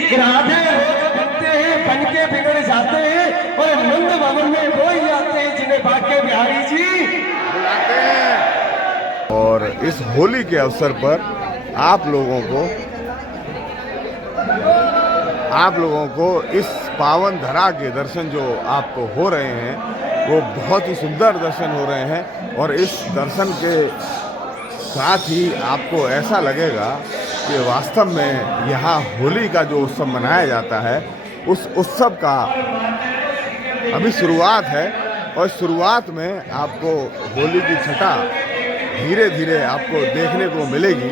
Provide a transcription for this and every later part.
कि राधे रोज बनते हैं, बन के बिगड़ जाते हैं, और नंद भवन में वो ही आते हैं जिन्हें बाके बिहारी जी बुलाते हैं। और इस होली के अवसर पर आप लोगों को इस पावन धरा के दर्शन जो आपको हो रहे हैं वो बहुत ही सुंदर दर्शन हो रहे हैं। और इस दर्शन के साथ ही आपको ऐसा लगेगा कि वास्तव में यहाँ होली का जो उत्सव मनाया जाता है उस उत्सव का अभी शुरुआत है। और शुरुआत में आपको होली की छटा धीरे धीरे आपको देखने को मिलेगी।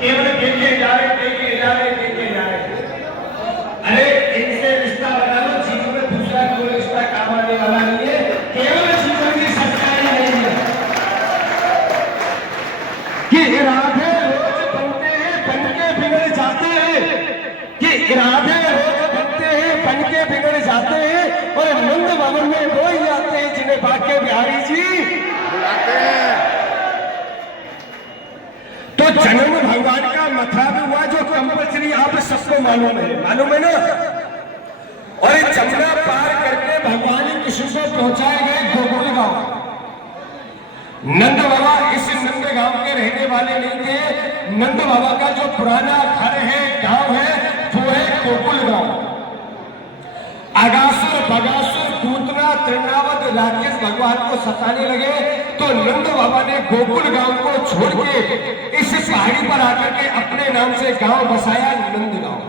केवल देखे जा रहे। अरे इनसे रिश्ता बना लो, जीवन में दूसरा कोई रिश्ता काम आने वाला नहीं है, केवल जीवन की सच्चाई नहीं है कि राधे रोज बनते हैं, बन के बिगड़ जाते हैं, कि राधे रोज बनते हैं, बन के बिगड़ जाते हैं, और नंद भवन में वो ही आते हैं जिन्हें बाके बिहारी जी बुलाते हैं। तो जन्म भगवान का मथुरा में हुआ जो कंपल्सरी आप सबको मालूम है ना। और जमुना पार करके भगवान कृष्ण को पहुंचाए गए गोकुल गांव। नंद बाबा इस नंद गांव के रहने वाले नहीं थे। नंद बाबा का जो पुराना घर है, गांव है, वो है गोकुल गांव। अगासुर बगासुर पूतना तृणावत राक्षस भगवान को सताने लगे तो नंद बाबा ने गोकुल गांव को छोड़ के इस पहाड़ी पर आकर के अपने नाम से गांव बसाया, नंद गांव।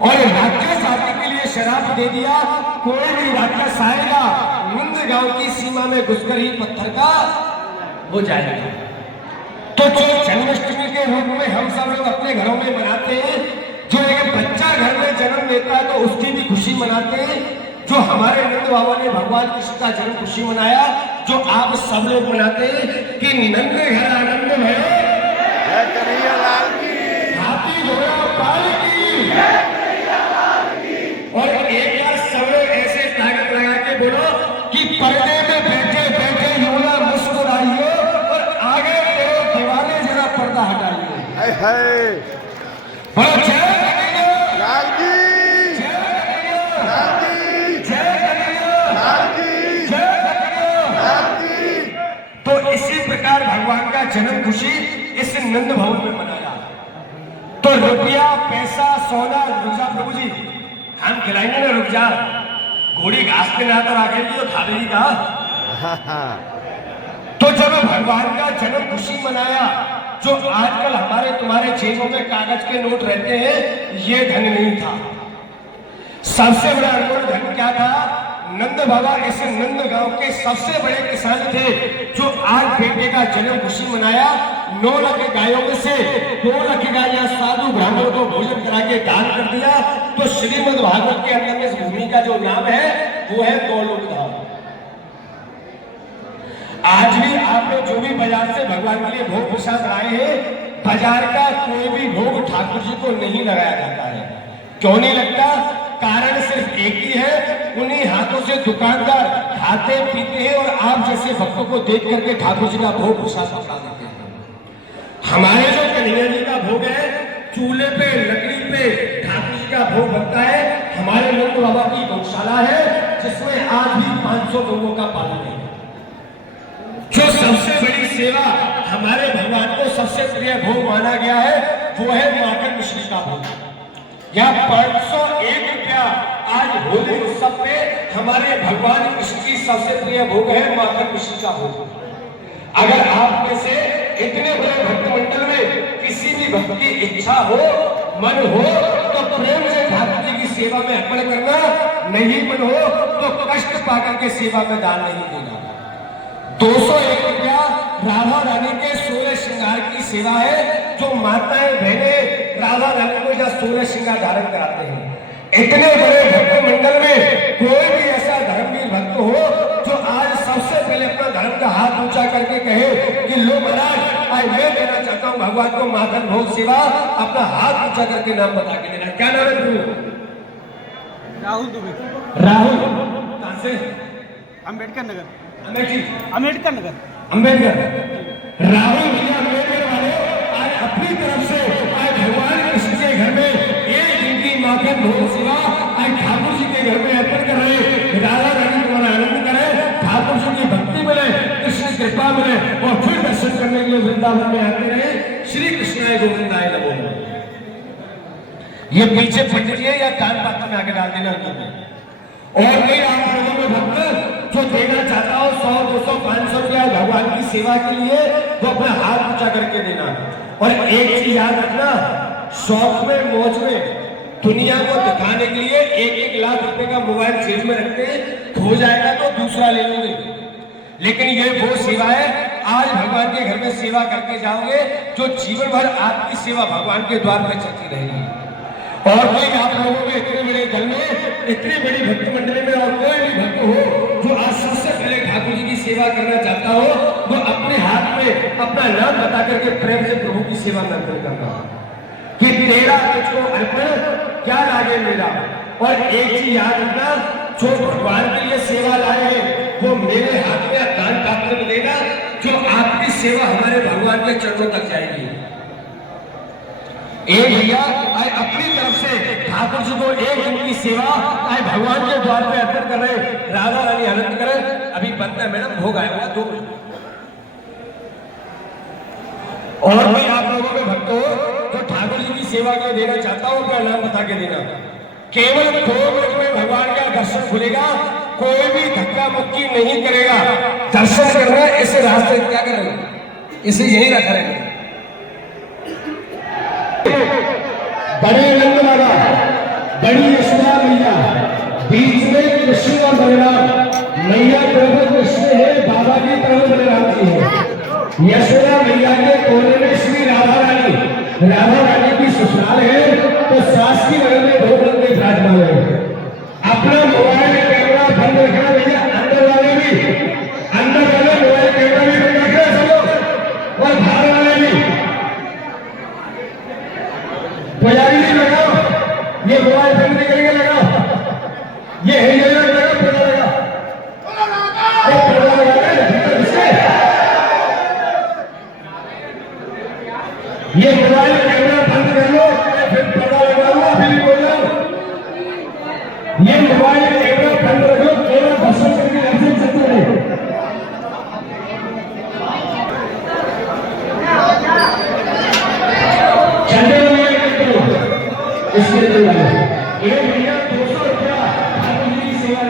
और राक्षस आदि के लिए शराप दे दिया, कोई भी राक्षस आएगा नंद गांव की सीमा में घुसकर ही पत्थर का हो जाएगा। तो जो जन्माष्टमी के रूप में हम सब लोग अपने घरों में मनाते हैं, जो एक बच्चा घर में जन्म लेता है तो उसकी भी खुशी मनाते हैं। जो हमारे नंद बाबा ने भगवान कृष्ण का जन्म खुशी मनाया, जो आप सब लोग मनाते हैं कि नंद घर आनंद है, कन्हैया लाल की, हाथी घोड़ा पाल की, और एक बार सब लोग ऐसे ताकत लगा के बोलो कि पर्दे में बैठे बैठे यूना मुस्कुराइए और आगे तेरे दीवाने जरा पर्दा हटाइए। तो इसी प्रकार भगवान का जन्म खुशी इस नंद भवन में मनाया। तो रुपया पैसा सोना, रुक जा प्रभु जी, हम खिलाएंगे ना, रुक जा, घोड़ी घास के ना तो आगे भी तो खा लेगी का। तो जब भगवान का जन्म खुशी मनाया, जो आजकल हमारे तुम्हारे जेबों में कागज के नोट रहते हैं, ये धन नहीं था। सबसे बड़ा अनमोल धन क्या था? नंद बाबा इस नंद गांव के सबसे बड़े किसान थे, जो आज बेटे का जन्म खुशी मनाया। 9 लाख गायों में से 2 लाख गाय साधु ब्राह्मणों को भोजन करा के दान कर दिया। तो श्रीमद् भागवत के अंदर इस भूमि का जो नाम है वो है गौलोक धाम। आज भी आप लोग जो भी बाजार से भगवान के लिए भोग प्रसाद लाए हैं, बाजार का कोई भी भोग ठाकुर जी को नहीं लगाया जाता है। क्यों नहीं लगता? कारण सिर्फ एक ही है, उन्हीं हाथों से दुकानदार खाते पीते हैं और आप जैसे भक्तों को देख करके ठाकुर जी का भोग प्रसाद पकड़ा देते हैं। हमारे जो कन्हैया जी का भोग है, चूल्हे पे लकड़ी पे ठाकुर जी का भोग बनता है। हमारे नंद बाबा की गौशाला है जिसमें आज भी 500 गौओं का पालन है। जो सबसे बड़ी सेवा हमारे भगवान को सबसे प्रिय भोग माना गया है वो है माखन मिश्री का भोग। यह 501 रुपया आज होली उत्सव पे हमारे भगवान कृष्ण की सबसे प्रिय भोग है माखन मिश्री का भोग। अगर आप में से इतने बड़े भक्त मंडल में किसी भी भक्त की इच्छा हो, मन हो, तो प्रेम से ठाकुर जी की सेवा में अर्पण करना, नहीं मन हो तो कष्ट पाकर के सेवा में दान नहीं देना। 201 रुपया राधा रानी के 16 श्रृंगार की सेवा है, जो माताएं बहनें राधा रानी को या 16 श्रृंगार धारण कराते हैं। इतने बड़े भक्त मंडल में कोई भी ऐसा धर्मवीर भक्त हो जो आज सबसे पहले अपना धर्म का हाथ ऊंचा करके कहे कि लो महाराज आज मैं देना चाहता हूँ भगवान को माखन भोग सेवा, अपना हाथ ऊंचा करके नाम बता के देना। क्या नाम है? राहुल दुबे। राहुल कहां से? अम्बेडकर नगर। अम्बेडकर नगर। अम्बेडकर। राहुल भैया अम्बेडकर वाले आज अपनी तरफ से के लिए वृंदावन में आते रहे। श्री कृष्णाय गोविंदाय नमो नमः। ये पीछे फेंक दीजिए या दान पात्र में आगे डाल देना अंदर में। और कोई आप लोगों में भक्त जो देना चाहता हो 100, 200, 500 रुपया भगवान की सेवा के लिए, तो अपना हाथ ऊंचा करके देना। और एक चीज याद रखना, शौक में मौज में दुनिया को दिखाने के लिए 1-1 लाख रुपए का मोबाइल जेब में रखते हैं, खो जाएगा तो दूसरा ले लोगे। लेकिन ये वो सेवा है, आज भगवान के घर में सेवा करके जाओगे जो जीवन भर आपकी सेवा भगवान के द्वार पर चलती रहेगी। और कोई आप लोगों में इतने बड़े दल में, इतनी बड़ी भक्त मंडली में और कोई भी भक्त हो जो आज सबसे पहले ठाकुर जी की सेवा करना चाहता हो, वो अपने हाथ में अपना नाम बता करके प्रेम से प्रभु की सेवा में अर्पण करना कि तेरा तुझको अर्पण क्या लागे मेरा। और एक चीज याद रखना, जो भगवान के लिए सेवा लाए वो मेरे हाथ में दान पात्र में देना, जो आपकी सेवा हमारे भगवान के चरणों तक जाएगी। एक भैया आए अपनी तरफ से ठाकुर जी को एक दिन की सेवा आए भगवान के द्वार पे अर्पण कर रहे, राधा रानी आनंद करें। अभी बनता है मैडम, भोग आया हुआ 2 बजे। और भी आप लोगों में भक्त हो तो ठाकुर जी की सेवा के लिए देना चाहता हूं, अपना नाम बता के देना। केवल 2 मिनट में भगवान का दर्शन खुलेगा, कोई भी धक्का मुक्की नहीं करेगा। दर्शन करना ऐसे रास्ते क्या करेंगे, इसे यही रखा रहेंगे। बड़े नंद वाला, बड़ी यशोदा मैया, बीच में कृष्ण और बलराम, मैया प्रभु कृष्ण है, बाबा की प्रभु बलराम जी है। यशोदा मैया के कोने में श्री राधा रानी, राधा रानी की ससुराल है, तो सास की बगल में 2 बंद में विराजमान है। अपना मोबाइल कैमरा बंद रखना भैया, अंदर वाले मोबाइल कैमरा भी बंद रखना सब लोग, और बाहर वाले भी। पुजारी नहीं लगाओ, ये मोबाइल बंद करके लगाओ, ये है ये लगाओ, पूरा लगाओ, ये मोबाइल कैमरा बंद कर लो, फिर पर्दा लगा लो। अभी बोल रहा हूं, ये मोबाइल कैमरा बंद रखो, केवल दर्शन करके दर्शन सकते हैं। चंडे इसके लिए ये भैया 200 रुपया ठाकुर जी की सेवा।